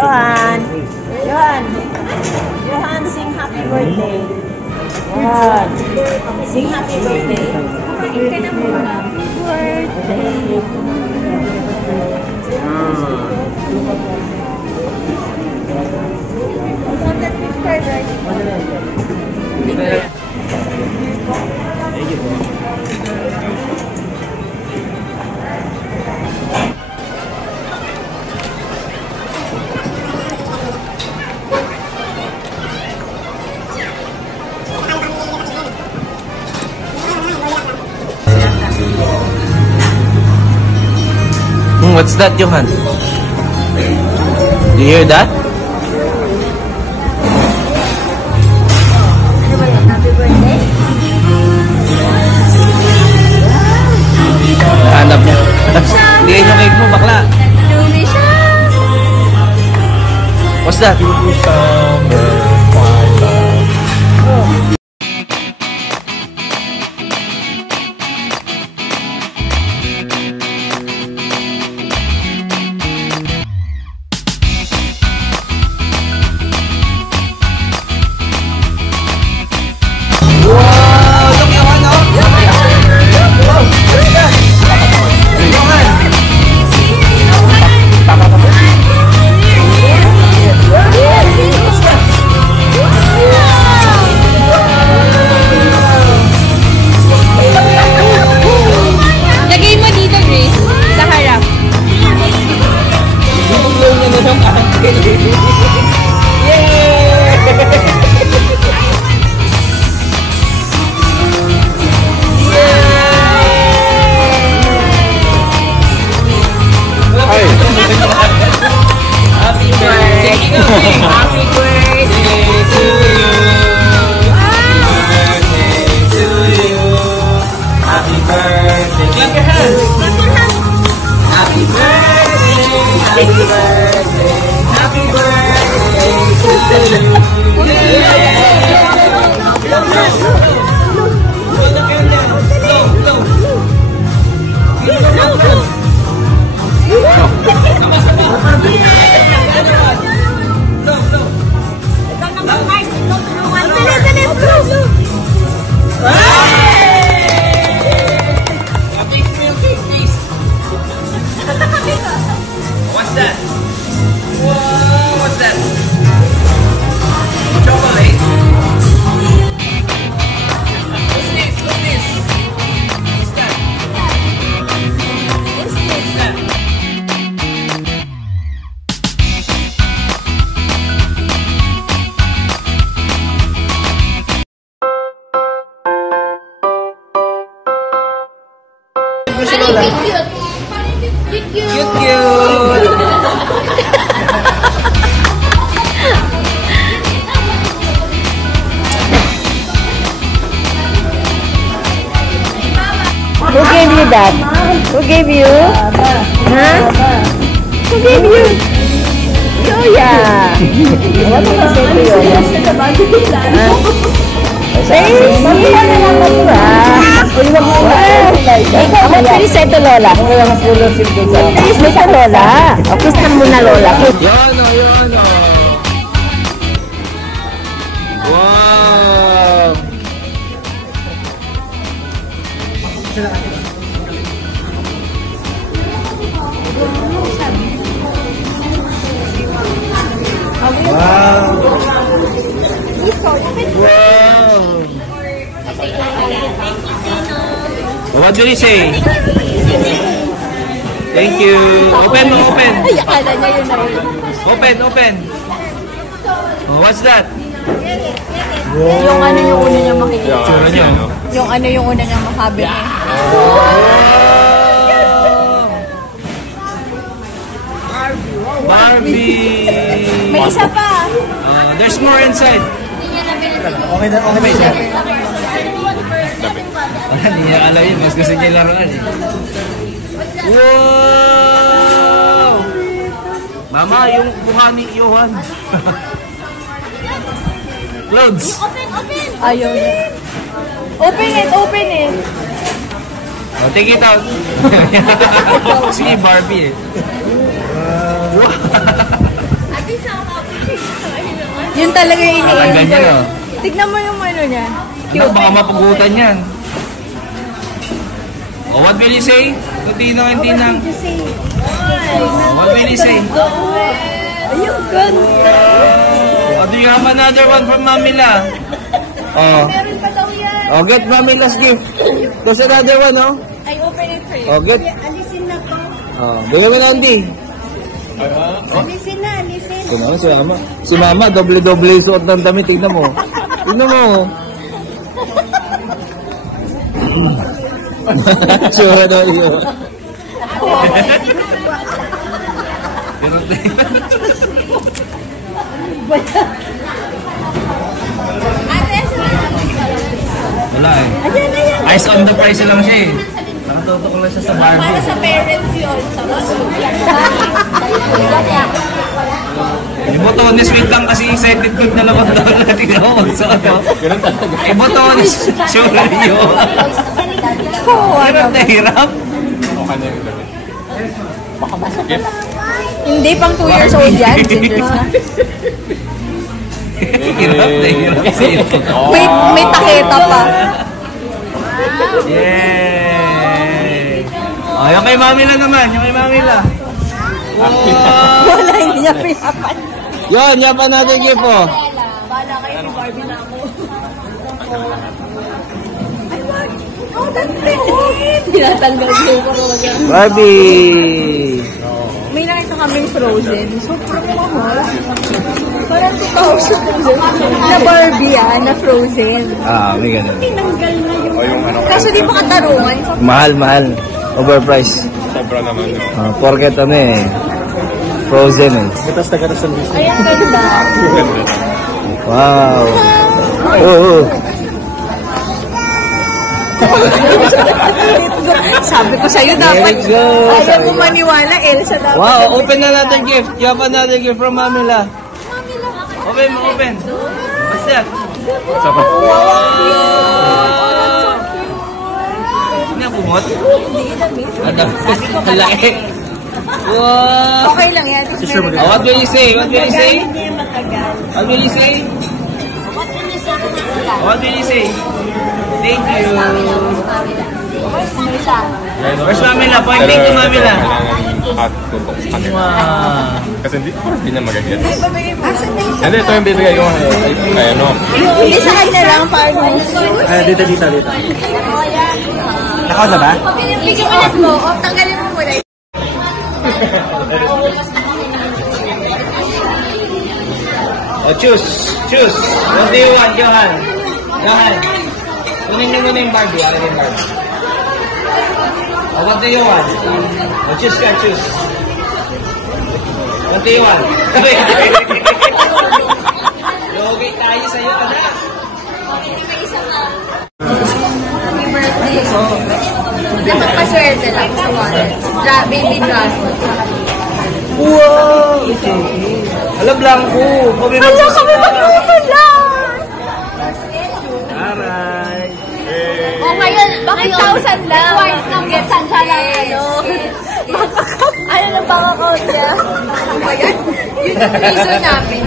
Johan. Johan. Johan, sing happy birthday. Johan. Sing happy birthday. Kumain ka na muna. Birthday. That picture, right? Thank you. What's that, Johan? Do you hear that? Happy birthday. Hanap niya. Bigay niyo cake mo, bakla. Lumi siya. What's that? What's that? Whoa, what's that? Chocolate? What's this? What's this? What's that? What's this? What's that? Cute, cute. Who gave you that? Who gave you? Huh? Who gave you? Yoya. What did you say to Yoya? What did you say to Lola? Kiss mo sa Lola. O, kiss na muna Lola. Yan o, yan o. Wow. Wow. What do you say? Thank you. Open mo, open. Ay, akala niya yun na yun. Open, open. Oh, what's that? Yung ano yung una niya makikita. Tsura niya, no? Yung ano yung una niya makabili. Barbie! May isa pa. There's more inside. Okay na siya. Hindi niya alam yun. Mas gusto niya laruan eh. Wow! Mama, yung buha ni Johan. Clothes. Ayaw niya. Open it, open it. Oh, take it out. Sige, Barbie eh. Wow! Yun talaga yung Ang iniinom ko. ganyan, oh. Tignan mo yung ano niya. Cute. Baka mapugutan yan. Oh, what will you say? Tinang and Tinang. What will you say? Ayun, ganda. Oh, do you have another one from Mamila? Oh. Meron pa daw yan. Oh, get Mamila's gift. There's another one, oh. I open it for you. Oh, get. Alisin na po. Oh, bigyan mo na, Andy. Alisin na, alisin. Tingnan mo si Mama. Si Mama, doble-doble suot ng damit. Tingnan mo. Tingnan mo. Sure na yun. Wala eh. Eyes on the prize lang siya eh. Nakatutok lang siya sa Barbie. Para sa parents yun. Yung botones, wait lang kasi excited ko na naman daw na tingnan mo magsuot. Yung botones, sure yun. Hirap na hirap. Hindi, pang 2 years old yan. Gingers na. Hirap na hirap sa'yo. May taketa pa. Yay! Oh, yung kay Mamila naman, yung kay Mamila. Wow! Wala, hindi niya pinapan. Yun, yapan natin gift po. Bala kayo, may Barbie na ako. Oh, that's it! Tinatanggal ko yung Roger. Barbie! May nakita kaming Frozen. Sobrang mahal. Parang 2,000 na Barbie na Frozen. Ah, may ganun. Tinanggal na yung... Kaso di pa katarungan. Mahal, mahal. Overpriced. Sobra naman. Porket ano eh. Frozen eh. Gatas na gatas ang business. Ay, ang ganda. Wow. Oo. Sabi ko sa'yo, dapat There we go. ayaw mo maniwala, Elsa dapat. Wow, open another gift. You have another gift from Mamila. Open mo, open. What's that? Wow! Hindi ang kumot? Ano? Ang laki. Wow! Okay lang yan. Oh, what will you say? What will you say? Hindi matagal. What will you say? What will you say? Thank you. Where's Mamila? Pointing to Mamila. Hot tutok sa kanila. Wow. Kasi hindi na magagyan. Asan na isa? Hindi, ito yung bibigay ko kay ano. Hindi sa kanya lang, partner. Dito. Nakaw na ba? Bigyan ulit mo. O, tanggalin mo muna. Oh, choose. Choose. What do you want, Johan? Johan. Kunin niyo muna yung Barbie. Alagay yung Barbie. Oh, what do you want? Oh, choose ka, choose. What do you want? Logi tayo sa'yo, anak. Happy birthday. Dapat paswerte lang sa wallet. Baby dragon. Wow! Alam, Blanco. Kami Kami magpapala! Aray. O ngayon, bakit 1,000 lang? Get saan ka lang, ano? Ano na bank account niya? Ano ba yan? Yun yung reason namin.